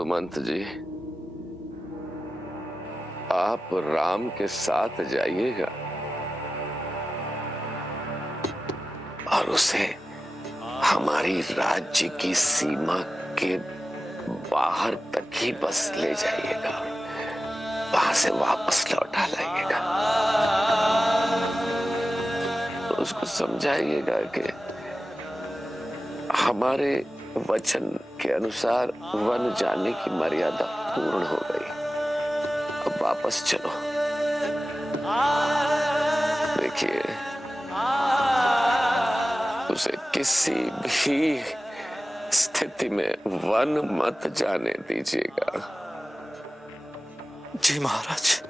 सुमंत जी, आप राम के साथ जाइएगा और उसे हमारी राज्य की सीमा के बाहर तक ही बस ले जाइएगा, वहां से वापस लौटा लाइएगा। उसको समझाइएगा कि हमारे वचन के अनुसार वन जाने की मर्यादा पूर्ण हो गई, अब वापस चलो। देखिए, उसे किसी भी स्थिति में वन मत जाने दीजिएगा। जी महाराज।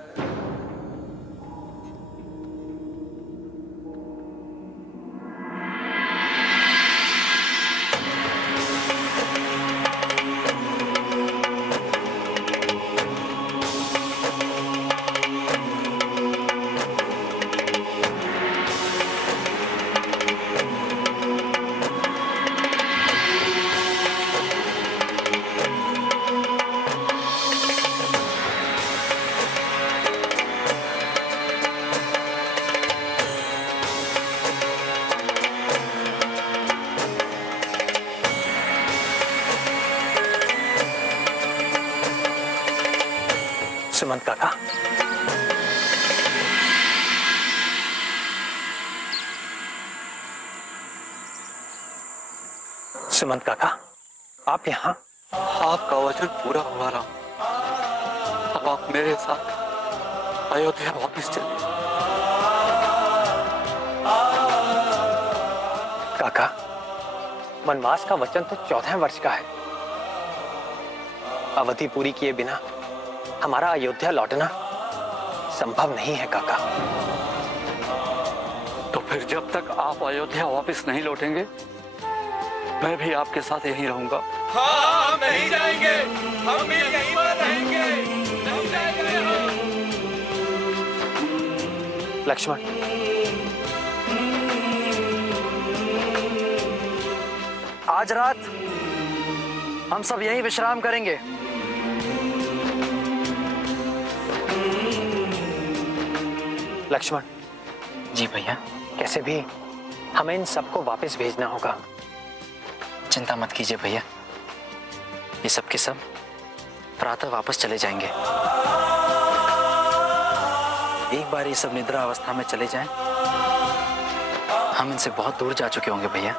सुमंत काका, सुमंत काका, आप यहाँ? आपका वचन पूरा हुआ राम। अब आप मेरे साथ अयोध्या वापस चलिए। काका, वनवास का वचन तो 14 वर्ष का है। अवधि पूरी किए बिना हमारा अयोध्या लौटना संभव नहीं है काका। तो फिर जब तक आप अयोध्या वापस नहीं लौटेंगे, मैं भी आपके साथ यहीं रहूंगा। हाँ, हम नहीं जाएंगे, हम भी यहीं पर रहेंगे, नहीं जाएंगे हम। लक्ष्मण, आज रात हम सब यहीं विश्राम करेंगे। लक्ष्मण जी भैया। कैसे भी हमें इन सबको वापस भेजना होगा। चिंता मत कीजिए भैया, ये सब के सब प्रातः वापस चले जाएंगे। एक बार ये सब निद्रा अवस्था में चले जाएं, हम इनसे बहुत दूर जा चुके होंगे भैया।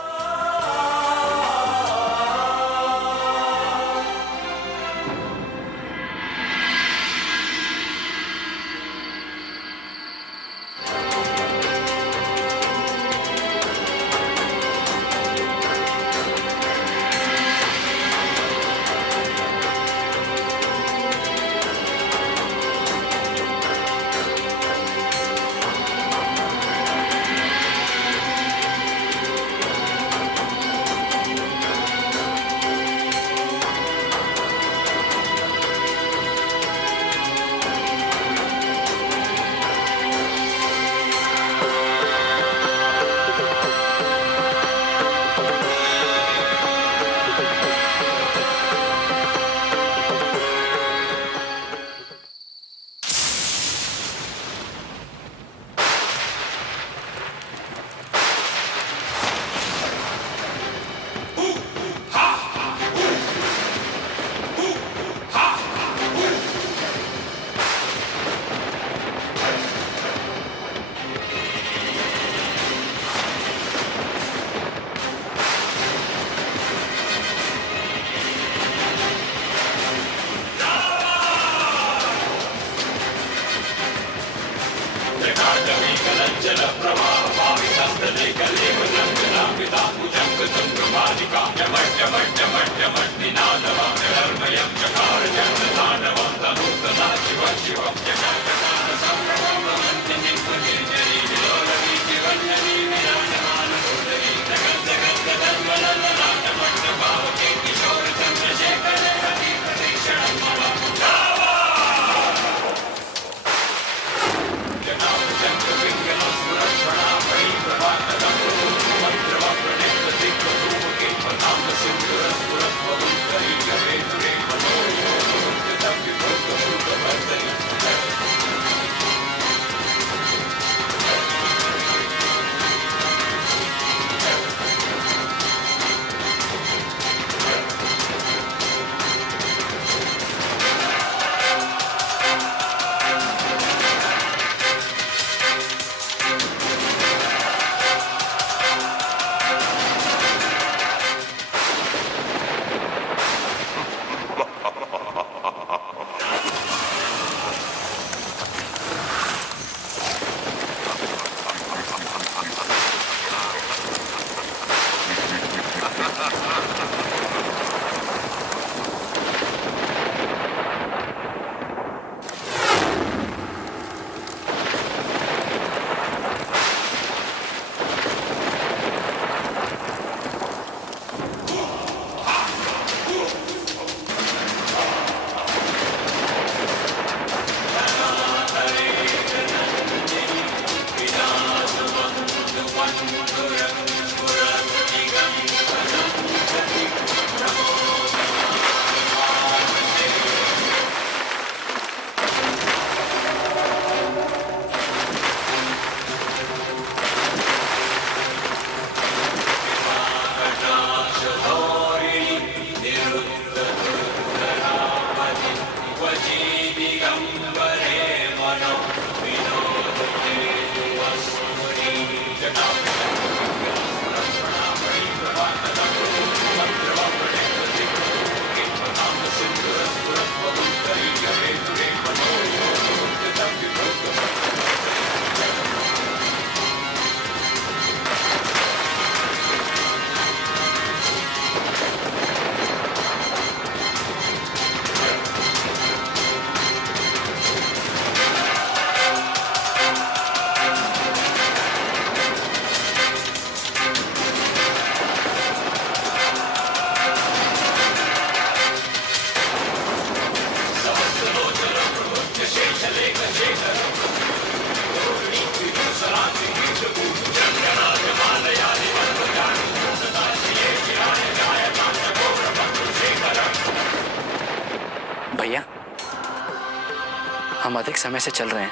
हम अधिक समय से चल रहे हैं,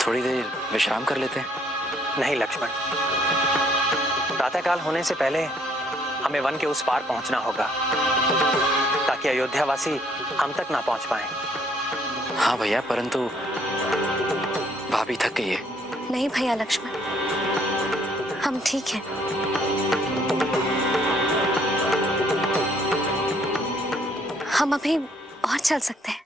थोड़ी देर विश्राम कर लेते हैं। नहीं लक्ष्मण, प्रातःकाल होने से पहले हमें वन के उस पार पहुंचना होगा ताकि अयोध्यावासी हम तक ना पहुंच पाए। हाँ भैया, परंतु भाभी थक गई है। नहीं भैया लक्ष्मण, हम ठीक हैं। हम अभी और चल सकते हैं।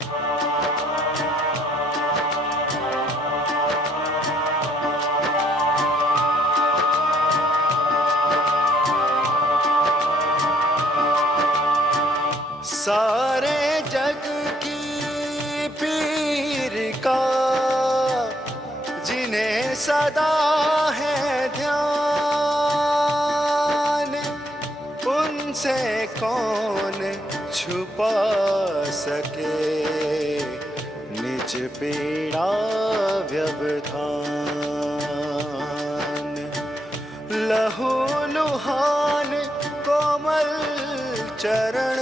सारे जग की पीर का जिन्हें सदा है ध्यान, उनसे कौन छुपा सके निज पीड़ा व्यवधान। लहू लुहान कोमल चरण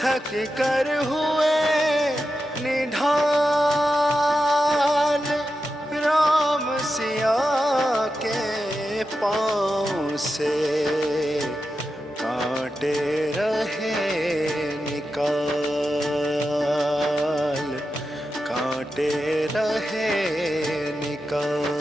थक कर हुए निढाल, राम सिया के पाँव से कांटे रहे निकाल, कांटे रहे निकाल।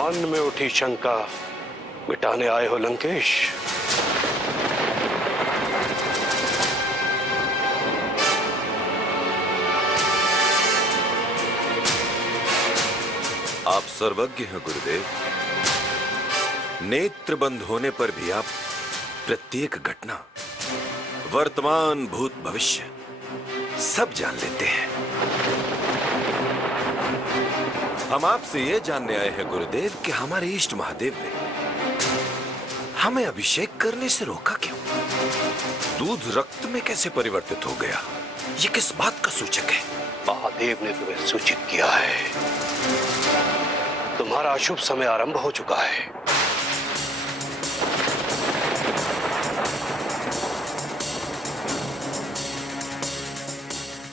मन में उठी शंका मिटाने आए हो लंकेश? आप सर्वज्ञ हैं गुरुदेव। नेत्र बंद होने पर भी आप प्रत्येक घटना, वर्तमान भूत भविष्य सब जान लेते हैं। हम आपसे यह जानने आए हैं गुरुदेव कि हमारे इष्ट महादेव ने हमें अभिषेक करने से रोका क्यों? दूध रक्त में कैसे परिवर्तित हो गया? ये किस बात का सूचक है? महादेव ने तुम्हें सूचित किया है, तुम्हारा अशुभ समय आरंभ हो चुका है।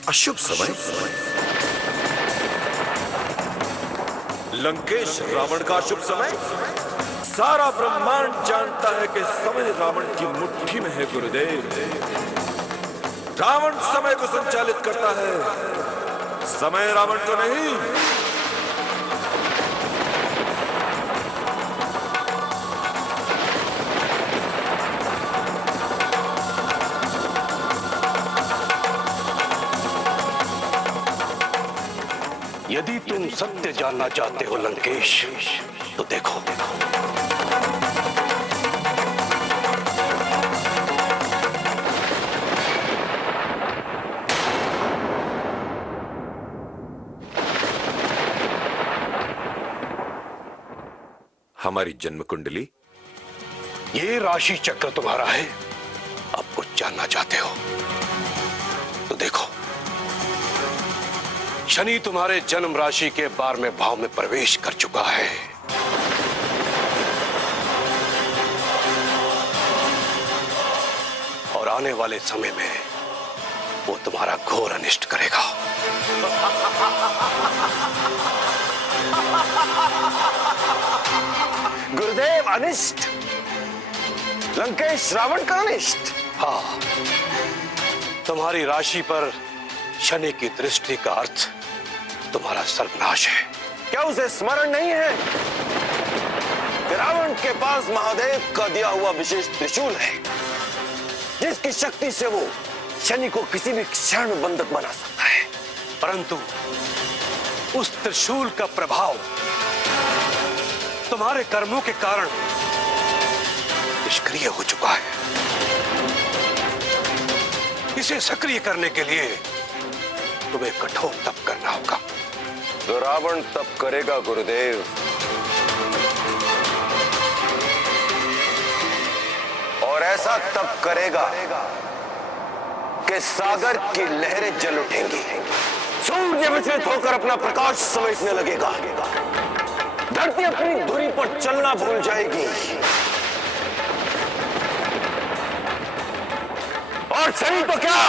अशुभ समय? लंकेश रावण का शुभ समय? सारा ब्रह्मांड जानता है कि समय रावण की मुट्ठी में है गुरुदेव। रावण समय को संचालित करता है, समय रावण को नहीं। यदि तुम सत्य जानना चाहते हो लंकेश, तो देखो, हमारी जन्म कुंडली। ये राशि चक्र तुम्हारा है। अब कुछ जानना चाहते हो तो देखो, शनि तुम्हारे जन्म राशि के 12वें भाव में प्रवेश कर चुका है। और आने वाले समय में वो तुम्हारा घोर अनिष्ट करेगा। गुरुदेव, अनिष्ट? लंकेश रावण का अनिष्ट? हाँ, तुम्हारी राशि पर शनि की दृष्टि का अर्थ तुम्हारा सर्वनाश है। क्या उसे स्मरण नहीं है कि रावण के पास महादेव का दिया हुआ विशेष त्रिशूल है, जिसकी शक्ति से वो शनि को किसी भी क्षण में बंधक बना सकता है। परंतु उस त्रिशूल का प्रभाव तुम्हारे कर्मों के कारण निष्क्रिय हो चुका है। इसे सक्रिय करने के लिए तुम्हें कठोर तप करना होगा। तो रावण तप करेगा गुरुदेव, और ऐसा तप करेगा कि सागर की लहरें जल उठेंगी, सूर्य विचलित होकर अपना प्रकाश समेटने लगेगा, धरती अपनी धुरी पर चलना भूल जाएगी, और सही तो क्या,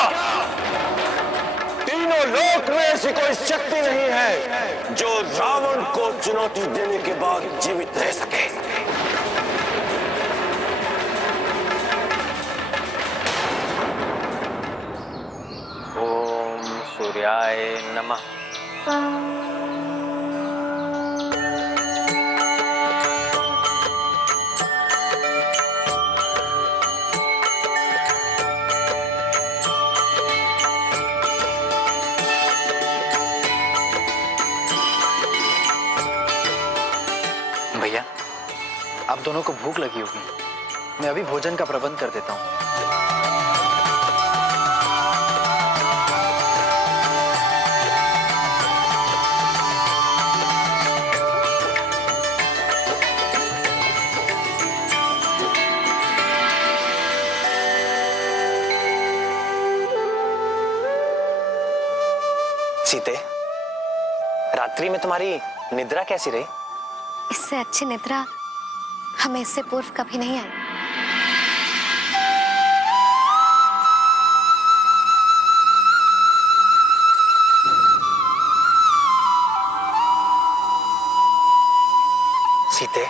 तीनों लोक में ऐसी कोई शक्ति नहीं है जो रावण को चुनौती देने के बाद जीवित रह सके। ओम सूर्याय नमः। भैया, आप दोनों को भूख लगी होगी, मैं अभी भोजन का प्रबंध कर देता हूँ। सीते, रात्रि में तुम्हारी निद्रा कैसी रही? इससे अच्छी निद्रा हमें इससे पूर्व कभी नहीं आई। सीते,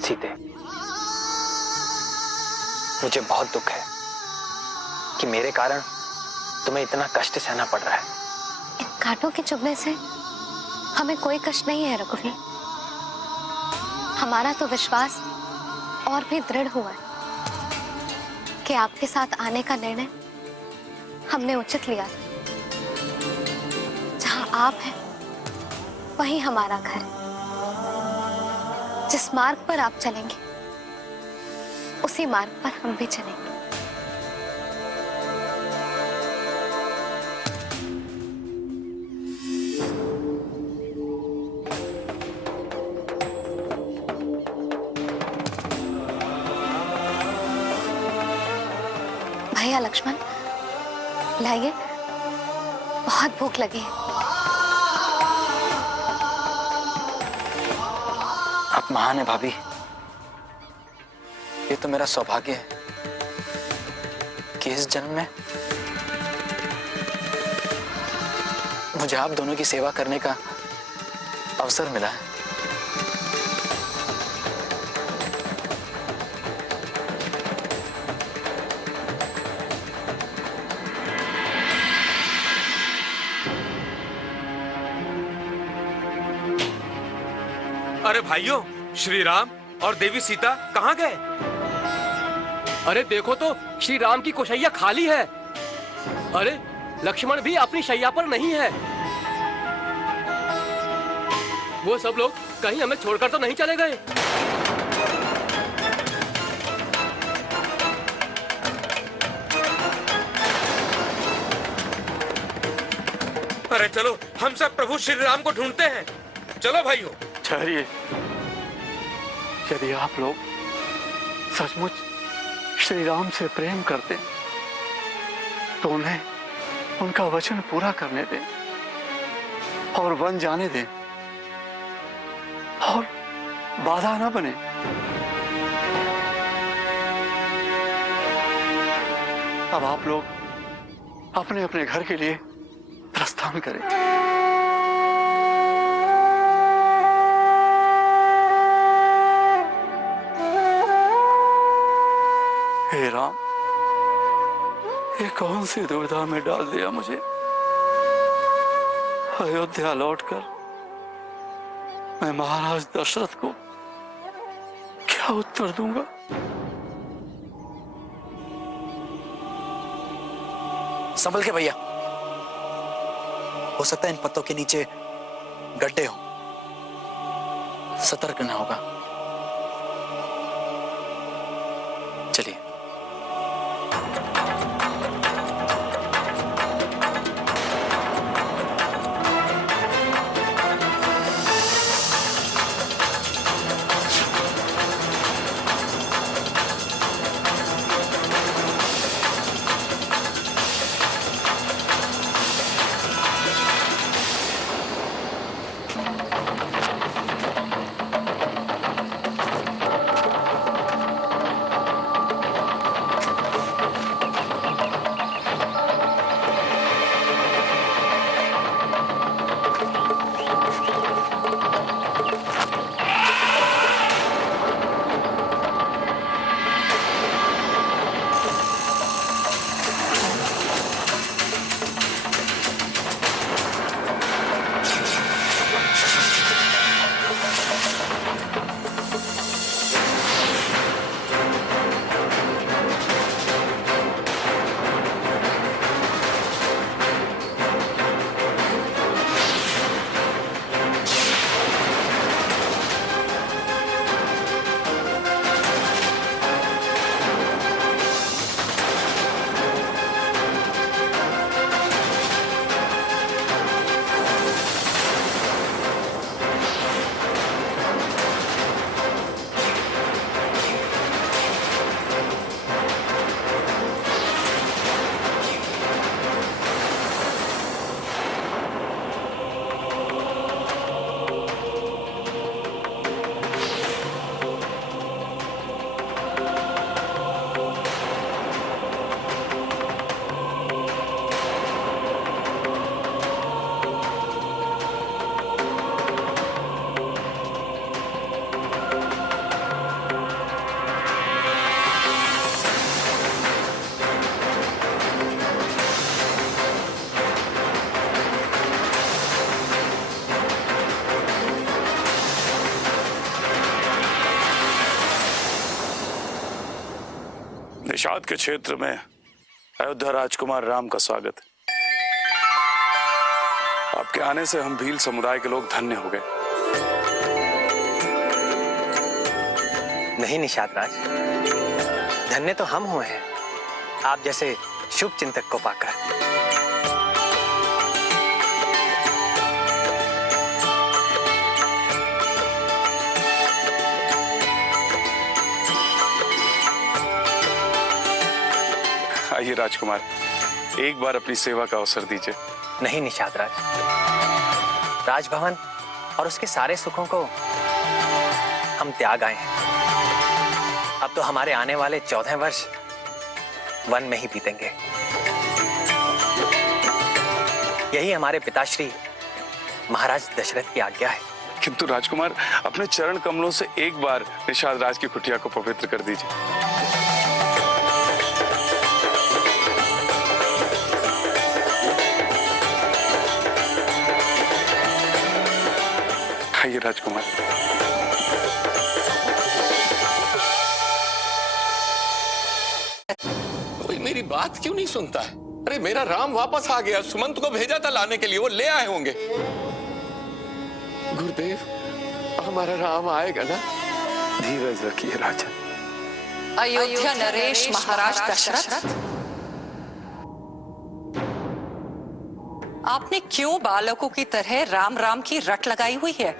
सीते, मुझे बहुत दुख है कि मेरे कारण तुम्हें इतना कष्ट सहना पड़ रहा है। इन कांटों के चुभने से हमें कोई कष्ट नहीं है रघुवीर। हमारा तो विश्वास और भी दृढ़ हुआ है कि आपके साथ आने का निर्णय हमने उचित लिया। जहां आप हैं वहीं हमारा घर है। जिस मार्ग पर आप चलेंगे उसी मार्ग पर हम भी चलेंगे। भैया लक्ष्मण, लाइए, बहुत भूख लगी है। आप महान है भाभी, ये तो मेरा सौभाग्य है कि इस जन्म में मुझे आप दोनों की सेवा करने का अवसर मिला है। अरे भाइयों, श्री राम और देवी सीता कहाँ गए? अरे देखो तो श्री राम की कुशैया खाली है। अरे लक्ष्मण भी अपनी शैया पर नहीं है। वो सब लोग कहीं हमें छोड़कर तो नहीं चले गए? अरे चलो, हम सब प्रभु श्री राम को ढूंढते हैं। चलो भाइयों। ठहरिए, यदि आप लोग सचमुच श्री राम से प्रेम करते तो उन्हें उनका वचन पूरा करने दें और वन जाने दें और बाधा न बने। अब आप लोग अपने अपने घर के लिए प्रस्थान करें। हे राम, ये कौन सी दुविधा में डाल दिया मुझे। अयोध्या लौटकर मैं महाराज दशरथ को क्या उत्तर दूंगा। संभल के भैया, हो सकता है इन पत्तों के नीचे गड्ढे हो, सतर्क रहना होगा। चलिए। निषाद के क्षेत्र में अयोध्या राजकुमार राम का स्वागत। आपके आने से हम भील समुदाय के लोग धन्य हो गए। नहीं निषाद राज, धन्य तो हम हुए हैं आप जैसे शुभ चिंतक को पाकर। आइए राजकुमार, एक बार अपनी सेवा का अवसर दीजिए। नहीं निषाद राज, राजभवन और उसके सारे सुखों को हम त्याग आए हैं। अब तो हमारे आने वाले 14 वर्ष वन में ही बीतेंगे। यही हमारे पिताश्री महाराज दशरथ की आज्ञा है। किंतु राजकुमार, अपने चरण कमलों से एक बार निषाद राज की कुटिया को पवित्र कर दीजिए। आइए राजकुमार। कोई मेरी बात क्यों नहीं सुनता है? अरे मेरा राम वापस आ गया, सुमंत को भेजा था लाने के लिए, वो ले आए होंगे। गुरुदेव, हमारा राम आएगा ना? धीरज रखिए राजा। अयोध्या नरेश महाराज दशरथ, आपने क्यों बालकों की तरह राम राम की रट लगाई हुई है?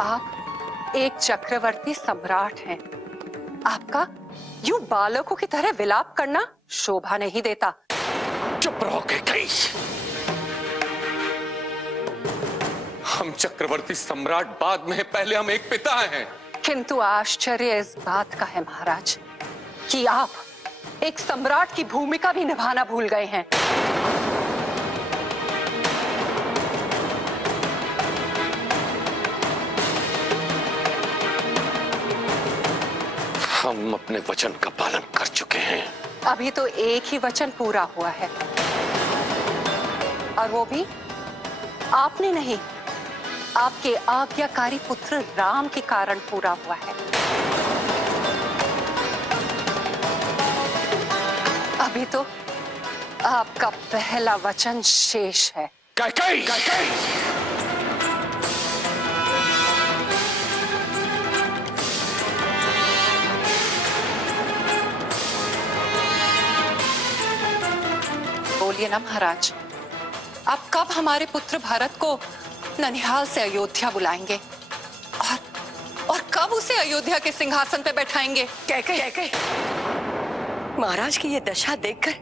आप एक चक्रवर्ती सम्राट हैं। आपका यूं बालकों की तरह विलाप करना शोभा नहीं देता। चुप रहो के कई। हम चक्रवर्ती सम्राट बाद में है, पहले हम एक पिता हैं। किंतु आश्चर्य इस बात का है महाराज कि आप एक सम्राट की भूमिका भी निभाना भूल गए हैं। हम अपने वचन का पालन कर चुके हैं। अभी तो एक ही वचन पूरा हुआ है, और वो भी आपने नहीं, आपके आज्ञाकारी पुत्र राम के कारण पूरा हुआ है। अभी तो आपका पहला वचन शेष है। कैकेयी, कैकेयी। बोलिए ना महाराज, आप कब हमारे पुत्र भरत को ननिहाल से अयोध्या बुलाएंगे और कब उसे अयोध्या के सिंहासन पे बैठाएंगे? कैकेयी, महाराज की ये दशा देखकर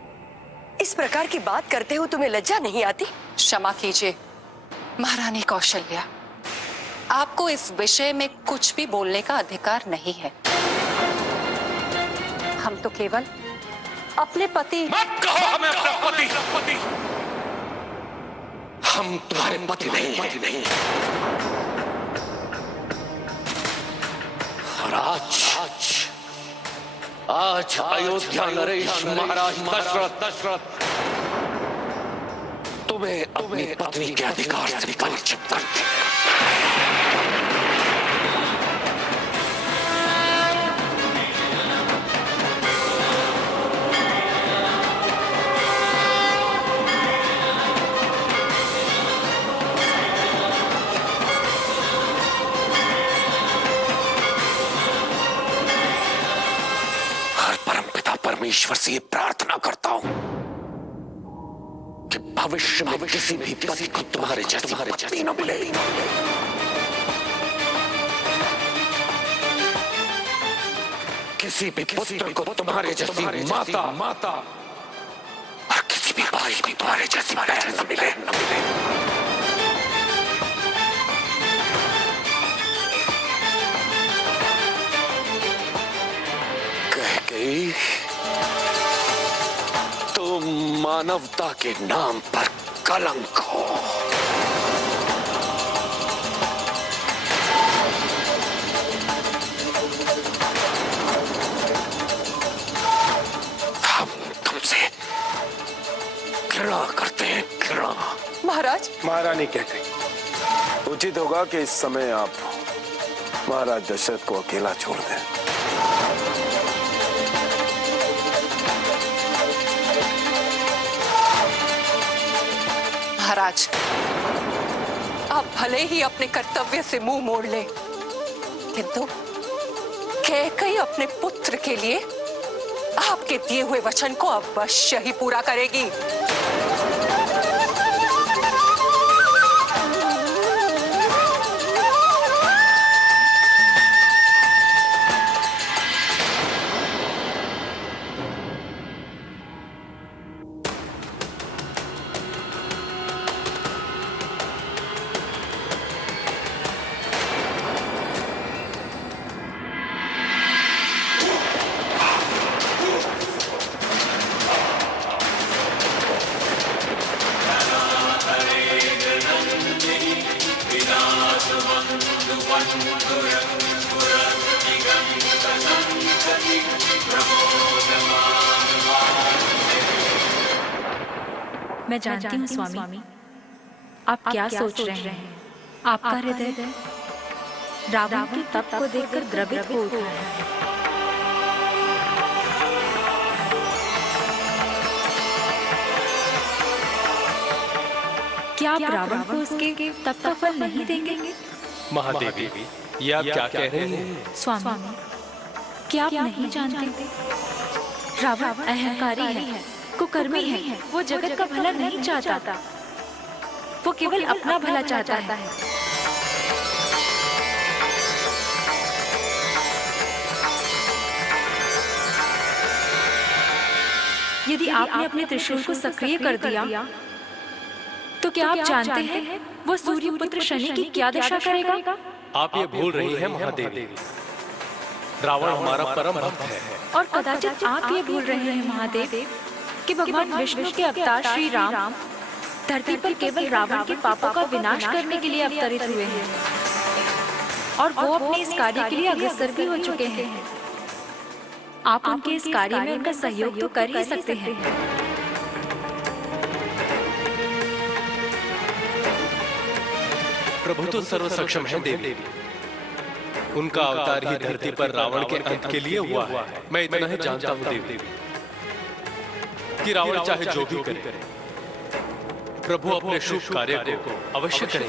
इस प्रकार की बात करते हो तुम्हें लज्जा नहीं आती? क्षमा कीजिए महारानी कौशल्या, आपको इस विषय में कुछ भी बोलने का अधिकार नहीं है। हम तो केवल अपने पति। मत कहो हमें अपना पति। हम तुम्हारे पति नहीं हैं। और आज अयोध्या नरेश महाराज दशरथ तुम्हें अपनी पत्नी के अधिकार से वंचित करते हैं। परमेश्वर से ये प्रार्थना करता हूं कि भविष्य में किसी भी पति को तुम्हारे जैसी पत्नी न मिले। किसी भी पुत्र को तुम्हारे जैसी माता और किसी भी भाई को तुम्हारे जैसी बहन न मिले। कैकेयी, मानवता के नाम पर कलंक हो। हम तुमसे घृणा करते हैं, घृणा। महाराज। महारानी कैकेयी, उचित होगा कि इस समय आप महाराज दशरथ को अकेला छोड़ दें। महाराज, आप भले ही अपने कर्तव्य से मुंह मोड़ ले, किंतु कैकेयी अपने पुत्र के लिए आपके दिए हुए वचन को अवश्य ही पूरा करेगी। मैं जानती हूँ स्वामी, आप क्या सोच रहे हैं। आपका हृदय रावण के तप को देखकर द्रवित हो उठा है। क्या आप रावण को उसके तप का फल नहीं देंगे? महादेवी, ये आप क्या कह रहे हैं? स्वामी, क्या आप नहीं जानते? रावण अहंकारी है, कुकर्मी है, वो जगत का भला नहीं चाहता, वो केवल अपना भला चाहता है। यदि आपने अपने त्रिशूल को सक्रिय कर दिया तो क्या आप जानते हैं वो सूर्य पुत्र शनि की क्या दशा करेगा? आप ये भूल रही हैं महादेवी, रावण हमारा परम भक्त है। और कदाचित आप ये भूल रहे हैं महादेव कि भगवान विष्णु के अवतार श्री राम धरती पर केवल रावण के पापों का विनाश करने के लिए अवतरित हुए हैं और वो अपने इस कार्य के लिए अग्रसर भी हो चुके हैं। आप उनके इस कार्य में उनका सहयोग तो कर ही सकते हैं। प्रभु तो सर्व सक्षम है देवी, उनका अवतार ही धरती पर रावण के अंत के लिए हुआ है। मैं इतना ही जानता हूँ देवी कि रावण चाहे जो भी करे, प्रभु अपने शुभ कार्य को अवश्य करे।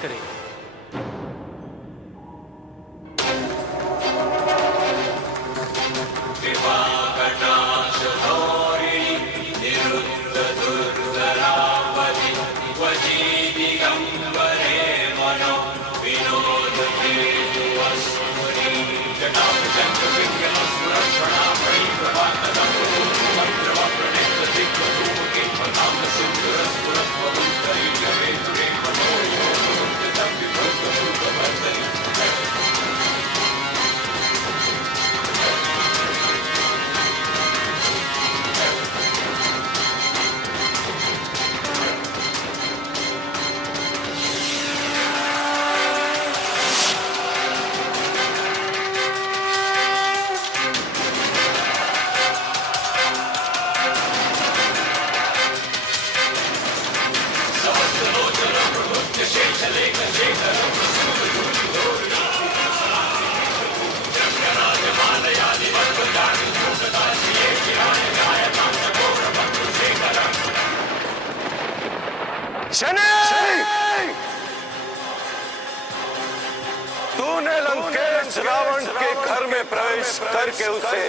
तूने लंकेश रावण के घर में प्रवेश करके उसे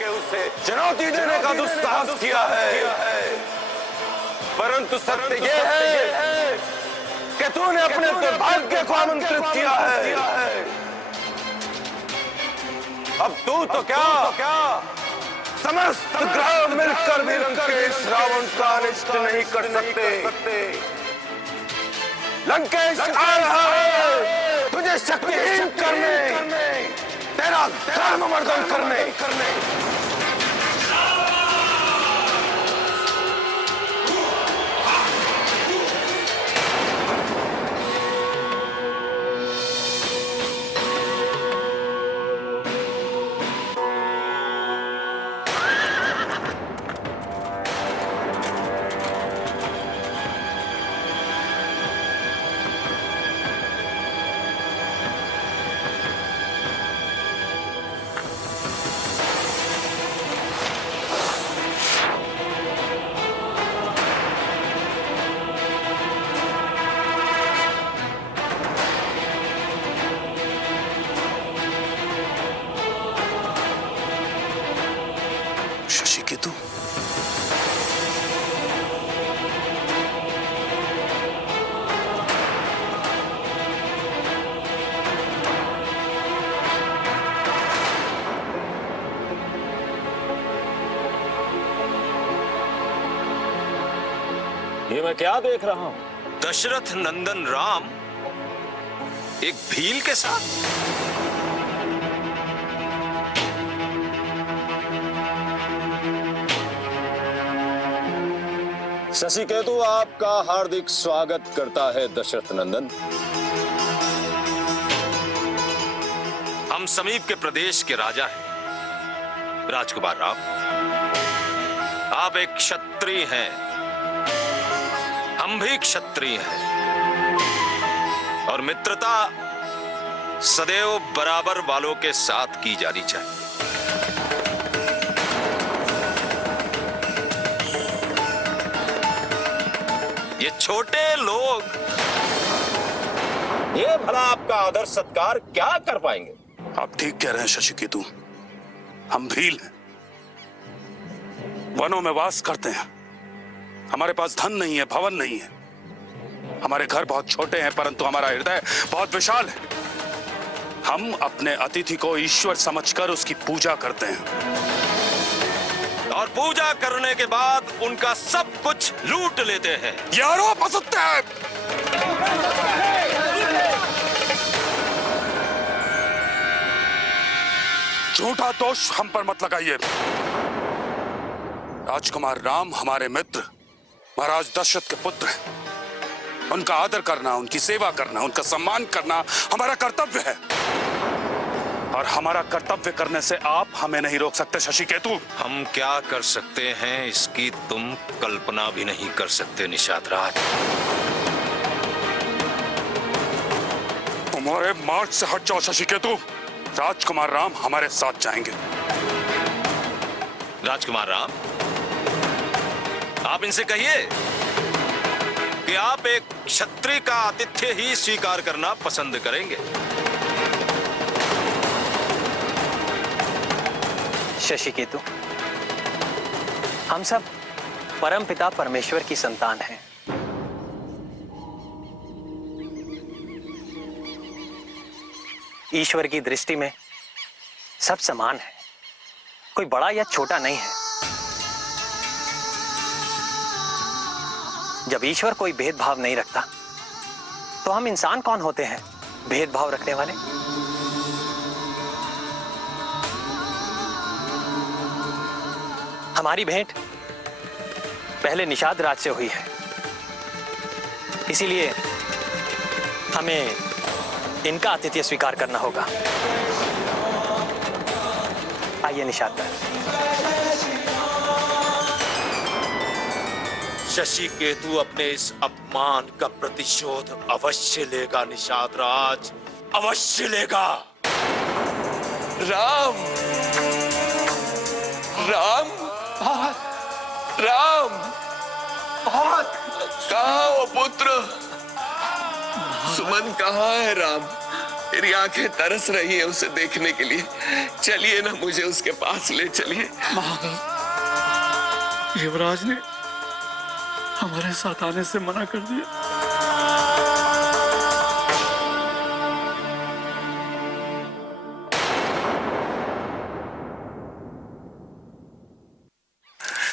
चुनौती देने का दुस्साहस किया है, परंतु सत्य ये है कि तूने अपने दुर्भाग्य को आमंत्रित किया है। अब तू तो क्या समस्त ग्रह मिलकर भी लंकेश रावण का अनिष्ट नहीं कर सकते। लंकेश आ रहा है तुझे शक्तिहीन करने, तेरा धर्म मर्दन करने। शशिकेतु, ये मैं क्या देख रहा हूं? दशरथ नंदन राम एक भील के साथ। शशिकेतु आपका हार्दिक स्वागत करता है दशरथ नंदन। हम समीप के प्रदेश के राजा हैं राजकुमार राम। आप एक क्षत्रिय हैं, हम भी क्षत्रिय हैं, और मित्रता सदैव बराबर वालों के साथ की जानी चाहिए। ये छोटे लोग ये भला आपका आदर सत्कार क्या कर पाएंगे? आप ठीक कह रहे हैं शशिकेतु, हम भील हैं, वनों में वास करते हैं, हमारे पास धन नहीं है, भवन नहीं है, हमारे घर बहुत छोटे हैं, परंतु हमारा हृदय बहुत विशाल है। हम अपने अतिथि को ईश्वर समझकर उसकी पूजा करते हैं। और पूजा करने के बाद उनका सब कुछ लूट लेते हैं। ये आरोप असत्य है। झूठा दोष हम पर मत लगाइए। राजकुमार राम हमारे मित्र महाराज दशरथ के पुत्र हैं। उनका आदर करना, उनकी सेवा करना, उनका सम्मान करना हमारा कर्तव्य है, और हमारा कर्तव्य करने से आप हमें नहीं रोक सकते शशिकेतु। हम क्या कर सकते हैं इसकी तुम कल्पना भी नहीं कर सकते निषाद राज। हमारे मार्ग से हट जाओ शशिकेतु। राजकुमार राम हमारे साथ जाएंगे। राजकुमार राम, आप इनसे कहिए कि आप एक क्षत्रिय का आतिथ्य ही स्वीकार करना पसंद करेंगे। शशिकेतु, हम सब परमपिता परमेश्वर की संतान हैं। ईश्वर की दृष्टि में सब समान है, कोई बड़ा या छोटा नहीं है। जब ईश्वर कोई भेदभाव नहीं रखता, तो हम इंसान कौन होते हैं भेदभाव रखने वाले? हमारी भेंट पहले निषाद राज से हुई है, इसीलिए हमें इनका आतिथ्य स्वीकार करना होगा। आइए निषाद राज। शशिकेतु अपने इस अपमान का प्रतिशोध अवश्य लेगा निषाद राज, अवश्य लेगा। राम राम राम, कहाँ वो पुत्र? सुमन कहाँ है राम? मेरी आंखें तरस रही है उसे देखने के लिए। चलिए ना, मुझे उसके पास ले चलिए। युवराज ने हमारे साथ आने से मना कर दिया।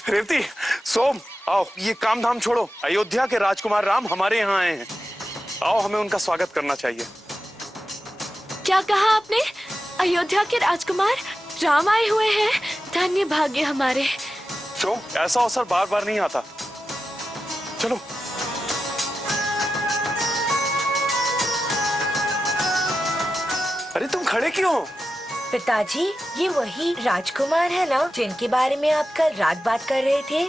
रेवती, सोम, आओ, ये काम धाम छोड़ो। अयोध्या के राजकुमार राम हमारे यहाँ आए हैं। आओ, हमें उनका स्वागत करना चाहिए। क्या कहा आपने? अयोध्या के राजकुमार राम आए हुए हैं? धन्य भाग्य हमारे। सोम, ऐसा अवसर बार बार नहीं आता। चलो। अरे तुम खड़े क्यों हो? पिताजी, ये वही राजकुमार है ना जिनके बारे में आप कल रात बात कर रहे थे,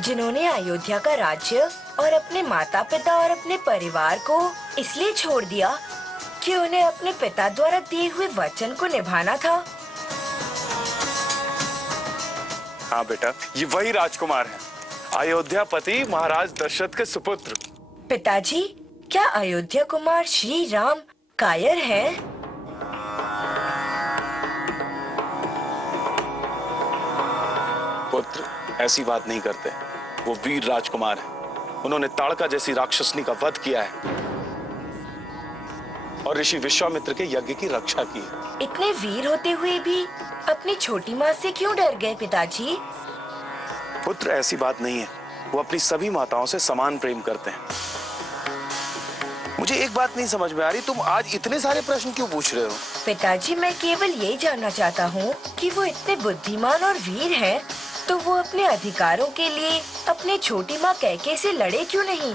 जिन्होंने अयोध्या का राज्य और अपने माता पिता और अपने परिवार को इसलिए छोड़ दिया कि उन्हें अपने पिता द्वारा दिए हुए वचन को निभाना था। हाँ बेटा, ये वही राजकुमार हैं, अयोध्यापति महाराज दशरथ के सुपुत्र। पिताजी, क्या अयोध्या कुमार श्री राम कायर हैं? पुत्र ऐसी बात नहीं करते। वो वीर राजकुमार हैं। उन्होंने ताड़का जैसी राक्षसनी का वध किया है और ऋषि विश्वामित्र के यज्ञ की रक्षा की है। इतने वीर होते हुए भी अपनी छोटी माँ से क्यों डर गए पिताजी? पुत्र ऐसी बात नहीं है, वो अपनी सभी माताओं से समान प्रेम करते हैं। मुझे एक बात नहीं समझ में आ रही, तुम आज इतने सारे प्रश्न क्यों पूछ रहे हो? पिताजी, मैं केवल यही जानना चाहता हूँ कि वो इतने बुद्धिमान और वीर हैं, तो वो अपने अधिकारों के लिए अपने छोटी माँ कैके से लड़े क्यों नहीं?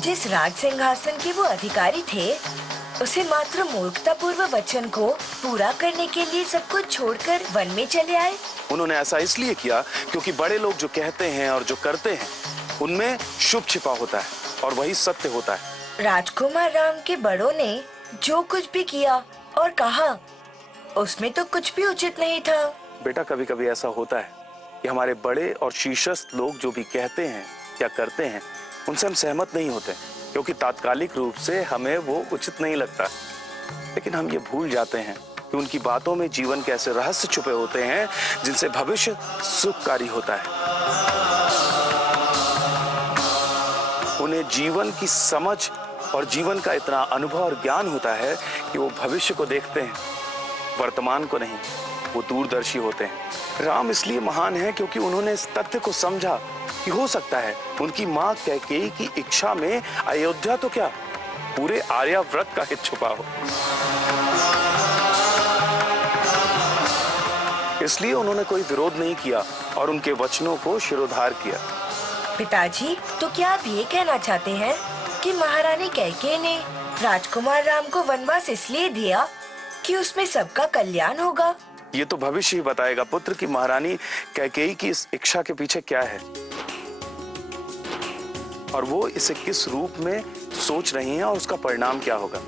जिस राज सिंहासन के वो अधिकारी थे, उसे मात्र मूर्खतापूर्व वचन को पूरा करने के लिए सब कुछ छोड़कर वन में चले आए। उन्होंने ऐसा इसलिए किया क्योंकि बड़े लोग जो कहते हैं और जो करते हैं उनमें शुभ छिपा होता है और वही सत्य होता है। राजकुमार राम के बड़ों ने जो कुछ भी किया और कहा, उसमें तो कुछ भी उचित नहीं था। बेटा, कभी कभी ऐसा होता है कि हमारे बड़े और शीर्षस्थ लोग जो भी कहते हैं या करते हैं उनसे हम सहमत नहीं होते, क्योंकि तात्कालिक रूप से हमें वो उचित नहीं लगता। लेकिन हम ये भूल जाते हैं कि उनकी बातों में जीवन के ऐसे रहस्य छुपे होते हैं जिनसे भविष्य सुखकारी होता है। उन्हें जीवन की समझ और जीवन का इतना अनुभव और ज्ञान होता है कि वो भविष्य को देखते हैं, वर्तमान को नहीं। वो दूरदर्शी होते हैं। राम इसलिए महान है क्योंकि उन्होंने इस तथ्य को समझा कि हो सकता है उनकी माँ कैकेयी की इच्छा में अयोध्या तो क्या पूरे आर्यावर्त का हित छुपा हो। इसलिए उन्होंने कोई विरोध नहीं किया और उनके वचनों को शिरोधार किया। पिताजी, तो क्या आप ये कहना चाहते हैं कि महारानी कैकेयी ने राजकुमार राम को वनवास इसलिए दिया कि उसमें सबका कल्याण होगा? ये तो भविष्य ही बताएगा पुत्र कि महारानी कैकेयी की इस इच्छा के पीछे क्या है और वो इसे किस रूप में सोच रही हैं और उसका परिणाम क्या होगा।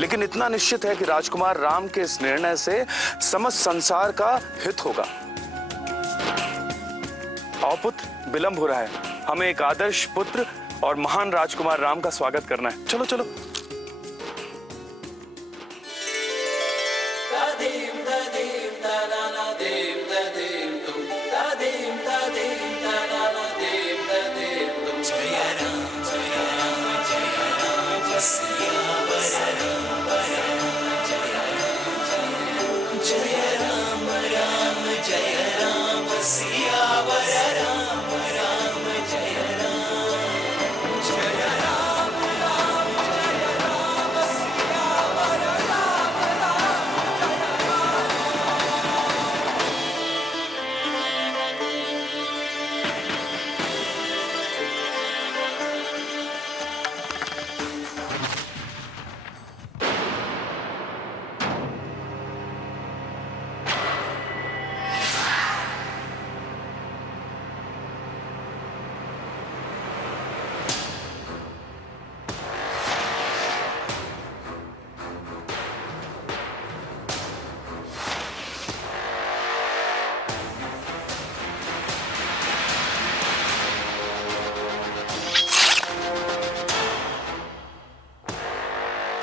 लेकिन इतना निश्चित है कि राजकुमार राम के इस निर्णय से समस्त संसार का हित होगा। और पुत्र, विलंब हो रहा है, हमें एक आदर्श पुत्र और महान राजकुमार राम का स्वागत करना है। चलो चलो।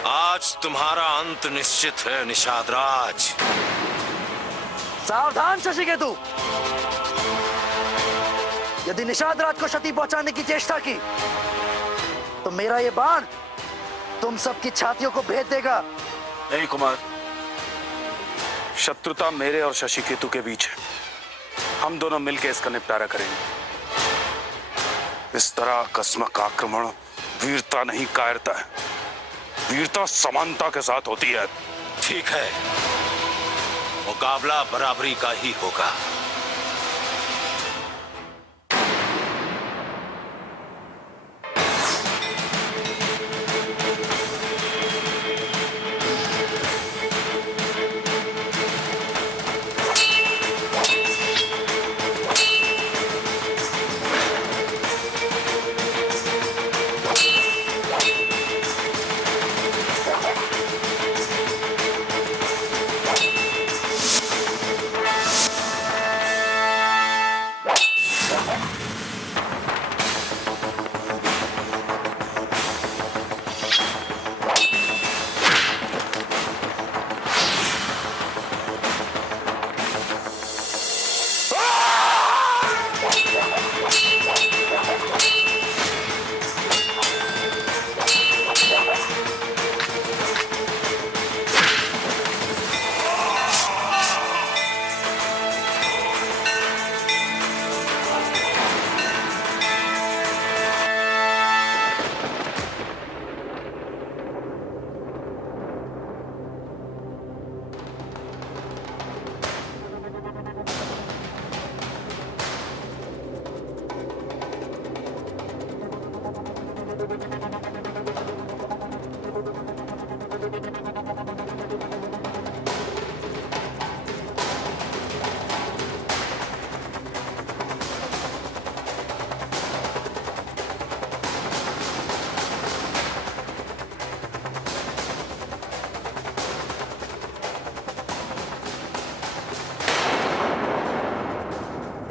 आज तुम्हारा अंत निश्चित है निषाद राज। सावधान शशिकेतु, यदि निषाद राज को क्षति पहुंचाने की चेष्टा की तो मेरा ये बाण तुम सबकी छातियों को भेद देगा। नहीं कुमार, शत्रुता मेरे और शशिकेतु के बीच है। हम दोनों मिलकर इसका निपटारा करेंगे। इस तरह आकस्मिक आक्रमण वीरता नहीं कायरता है। वीरता समानता के साथ होती है। ठीक है, मुकाबला बराबरी का ही होगा।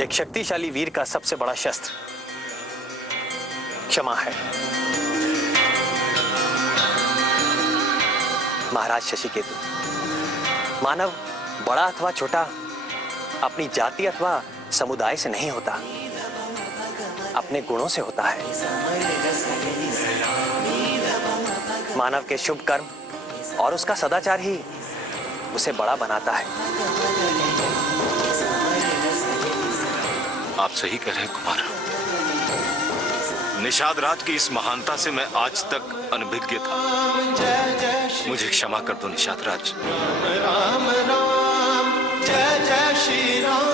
एक शक्तिशाली वीर का सबसे बड़ा शस्त्र क्षमा है। महाराज शशिकेतु, मानव बड़ा अथवा छोटा अपनी जाति अथवा समुदाय से नहीं होता, अपने गुणों से होता है। मानव के शुभ कर्म और उसका सदाचार ही उसे बड़ा बनाता है। आप सही कह रहे हैं कुमार। निषाद राज की इस महानता से मैं आज तक अनभिज्ञ था। मुझे क्षमा कर दो निषाद राज। राम राम जय जय श्री राम।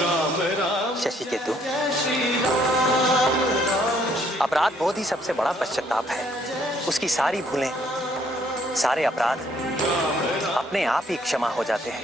राम राम शशि केतु, अपराध बोध ही सबसे बड़ा पश्चाताप है। उसकी सारी भूलें, सारे अपराध अपने आप ही क्षमा हो जाते हैं।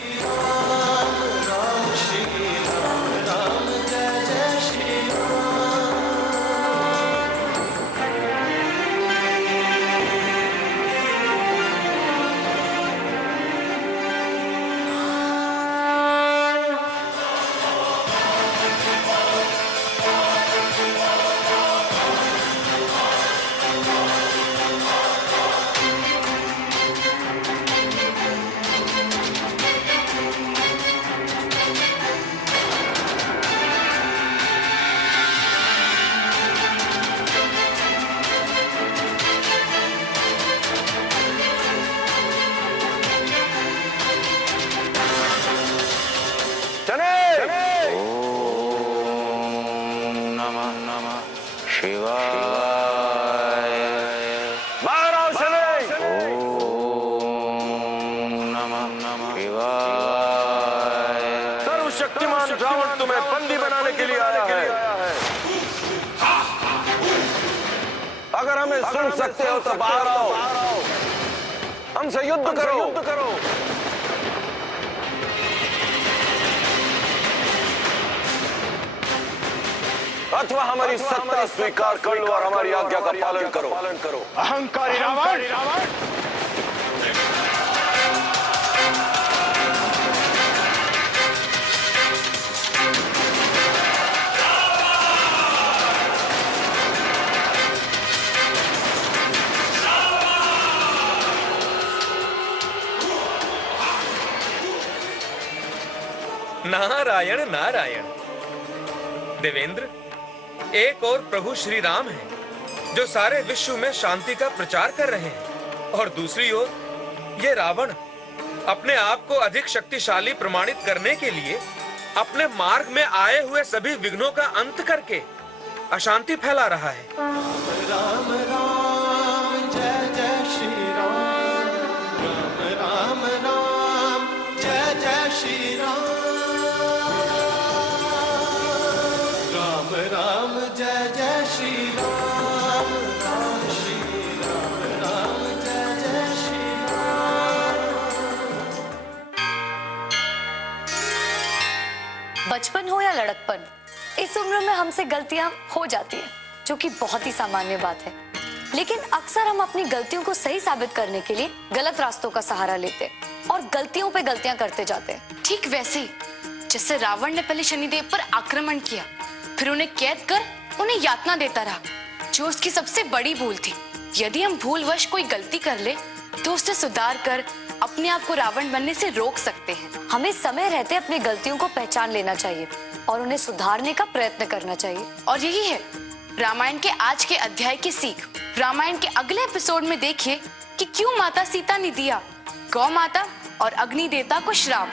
सर्वशक्तिमान रावण तुम्हें बंदी बनाने के लिए आया है। अगर हमें सुन सकते हो तो बाहर आओ, हमसे युद्ध करो। अथवा हमारी सत्ता स्वीकार कर लो और हमारी आज्ञा का पालन करो। अहंकारी रावण। नारायण नारायण। देवेंद्र, एक और प्रभु श्री राम हैं जो सारे विश्व में शांति का प्रचार कर रहे हैं, और दूसरी ओर ये रावण अपने आप को अधिक शक्तिशाली प्रमाणित करने के लिए अपने मार्ग में आए हुए सभी विघ्नों का अंत करके अशांति फैला रहा है। राम राम जय जय श्री राम। राम राम जय जय श्री राम। राम राम जय जय श्री राम। राम श्री राम राम जय जय श्री बचपन हो या लड़कपन, इस उम्र में हमसे गलतियां हो जाती हैं, जो कि बहुत ही सामान्य बात है। लेकिन अक्सर हम अपनी गलतियों को सही साबित करने के लिए गलत रास्तों का सहारा लेते हैं और गलतियों पे गलतियां करते जाते हैं। ठीक वैसे ही जैसे रावण ने पहले शनिदेव पर आक्रमण किया, फिर उन्हें कैद कर उन्हें यातना देता रहा, जो उसकी सबसे बड़ी भूल थी। यदि हम भूलवश कोई गलती कर ले तो उसे सुधार कर अपने आप को रावण बनने से रोक सकते हैं। हमें समय रहते अपनी गलतियों को पहचान लेना चाहिए और उन्हें सुधारने का प्रयत्न करना चाहिए। और यही है रामायण के आज के अध्याय की सीख। रामायण के अगले एपिसोड में देखिए कि क्यों माता सीता ने दिया गौ माता और अग्नि देवता को श्राप।